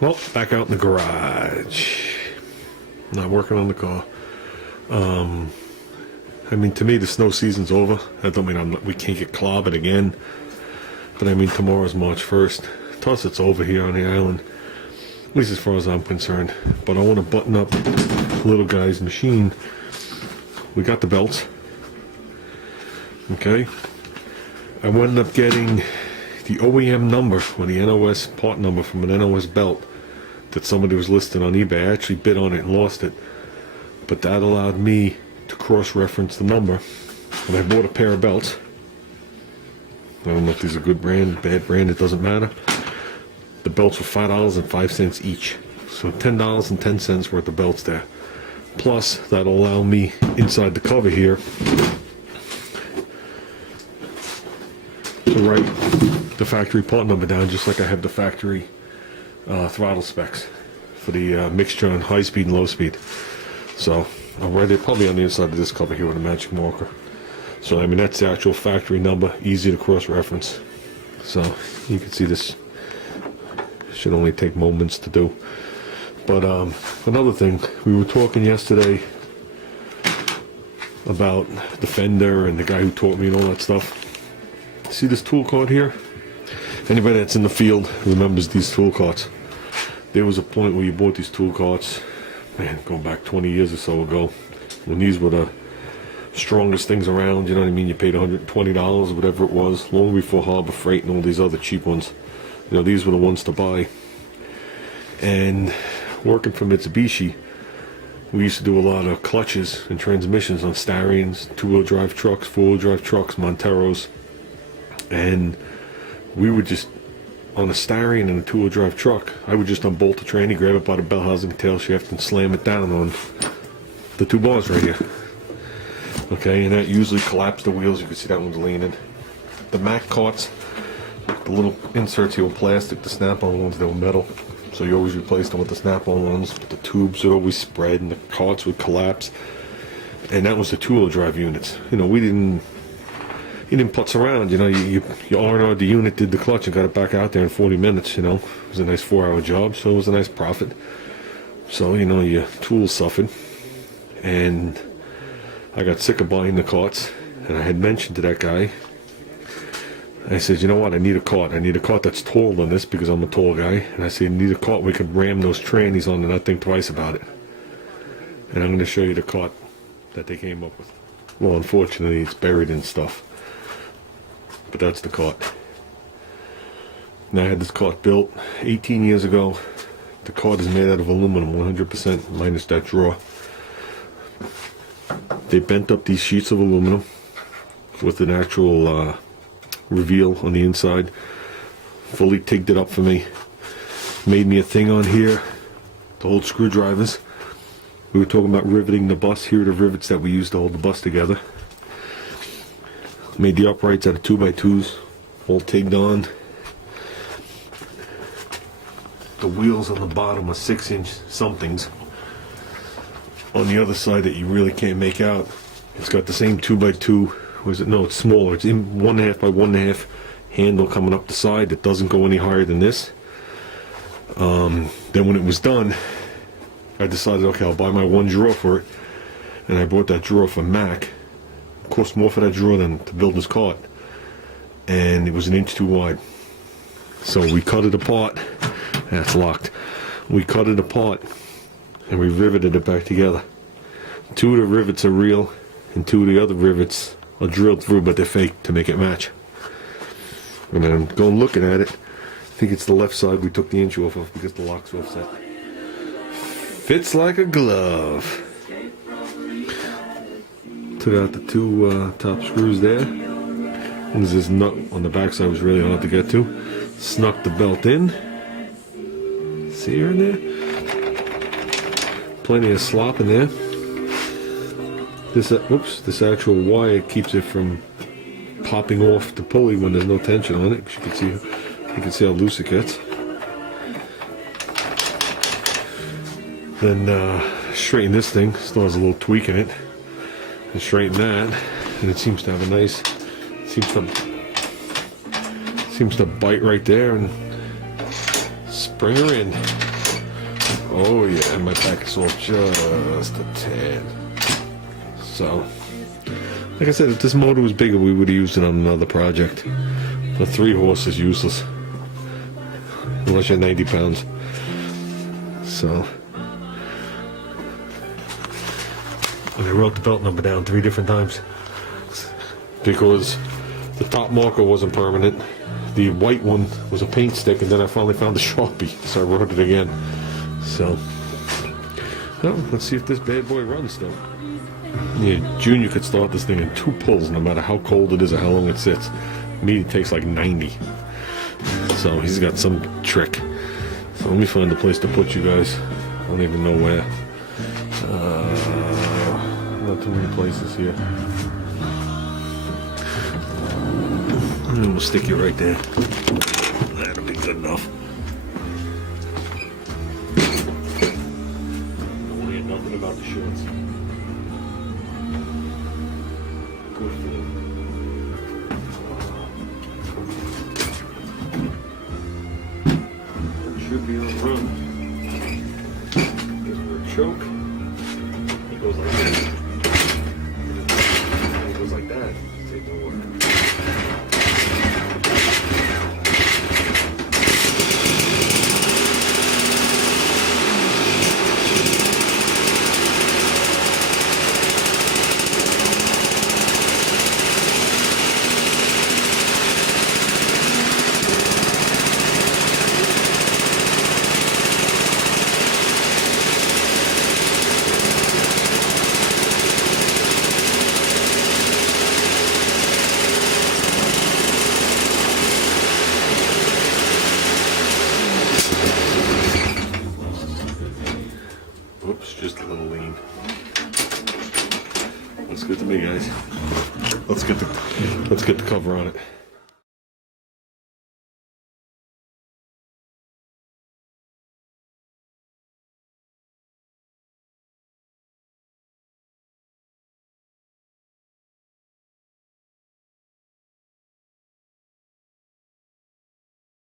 Well, back out in the garage. Not working on the car. I mean, to me, the snow season's over. I don't mean we can't get clobbered again. But I mean, tomorrow's March 1st. Plus, it's over here on the island. At least as far as I'm concerned. But I want to button up little guy's machine. We got the belts. Okay. I wound up getting the OEM number, or the NOS part number from an NOS belt that somebody was listing on eBay. I actually bid on it and lost it. But that allowed me to cross-reference the number. And I bought a pair of belts. I don't know if these are good brand, bad brand, it doesn't matter. The belts were $5.05 each. So $10.10 worth of belts there. Plus, that'll allow me, inside the cover here, to write the factory part number down, just like I have the factory throttle specs for the mixture on high speed and low speed. So I'll write it probably on the inside of this cover here with a magic marker. So I mean, that's the actual factory number, easy to cross-reference. So you can see this should only take moments to do. But another thing, we were talking yesterday about the fender and the guy who taught me and all that stuff. See this tool cart here? Anybody that's in the field remembers these tool carts. There was a point where you bought these tool carts, man, going back 20 years or so ago, when these were the strongest things around, you know what I mean? You paid $120 or whatever it was, long before Harbor Freight and all these other cheap ones. You know, these were the ones to buy. And working for Mitsubishi, we used to do a lot of clutches and transmissions on Starions, two-wheel drive trucks, four-wheel drive trucks, Monteros. And we would just, on a Starion and a two-wheel drive truck, I would just unbolt the tranny, grab it by the bell housing tail shaft, and slam it down on the two bars right here. Okay, and that usually collapsed the wheels. You can see that one's leaning. The Mack carts, the little inserts here were plastic, the snap-on ones, they were metal. So you always replaced them with the snap-on ones. The tubes would always spread and the carts would collapse. And that was the two-wheel drive units. You know, you didn't putz around, you know, you R&R'd the unit, did the clutch, and got it back out there in 40 minutes, you know. It was a nice 4-hour job, so it was a nice profit. So, you know, your tools suffered. And I got sick of buying the carts, and I had mentioned to that guy, I said, you know what, I need a cart. I need a cart that's taller than this because I'm a tall guy. And I said, I need a cart we could ram those trannies on and not think twice about it. And I'm going to show you the cart that they came up with. Well, unfortunately, it's buried in stuff. But that's the cart. Now, I had this cart built 18 years ago. The cart is made out of aluminum, 100% minus that drawer. They bent up these sheets of aluminum with an actual reveal on the inside. Fully tigged it up for me. Made me a thing on here to hold screwdrivers. We were talking about riveting the bus. Here are the rivets that we use to hold the bus together. Made the uprights out of 2x2s, all tigged on. The wheels on the bottom are 6-inch somethings. On the other side that you really can't make out, it's got the same 2x2. Was it? No, it's smaller. It's in 1.5 by 1.5 handle coming up the side that doesn't go any higher than this. Then when it was done, I decided, okay, I'll buy my one drawer for it, and I bought that drawer from Mack. It cost more for that drawer than to build this cart, and it was 1 inch too wide. So we cut it apart. That's locked. We cut it apart and we riveted it back together. 2 of the rivets are real, and 2 of the other rivets are drilled through, but they're fake to make it match. And I'm going looking at it. I think it's the left side we took the inch off of because the lock's offset. Fits like a glove. Took out the 2 top screws there. There's this nut on the back side was really hard to get to. Snuck the belt in. See her in there? Plenty of slop in there. This actual wire keeps it from popping off the pulley when there's no tension on it. You can see how loose it gets. Then straighten this thing. Still has a little tweak in it. And straighten that, and it seems to have a nice. Seems to bite right there and spring her in. Oh yeah, and my back is off just a tad. So, like I said, if this motor was bigger, we would have used it on another project. The 3 horse is useless. Unless you're 90 pounds. So, and I wrote the belt number down 3 different times. Because the top marker wasn't permanent. The white one was a paint stick, and then I finally found the Sharpie, so I wrote it again. So, well, let's see if this bad boy runs though. Yeah, Junior could start this thing in 2 pulls, no matter how cold it is or how long it sits. Me, it takes like 90. So he's got some trick. So let me find a place to put you guys. I don't even know where. Not too many places here. And we'll stick you right there. That'll be good enough. Don't hear nothing about the shorts. Good feeling. Should be on the run. Gives her a choke. He goes like this. He goes like that. Take no work. Oops, just a little lean. That's good to me, guys. Let's get the cover on it.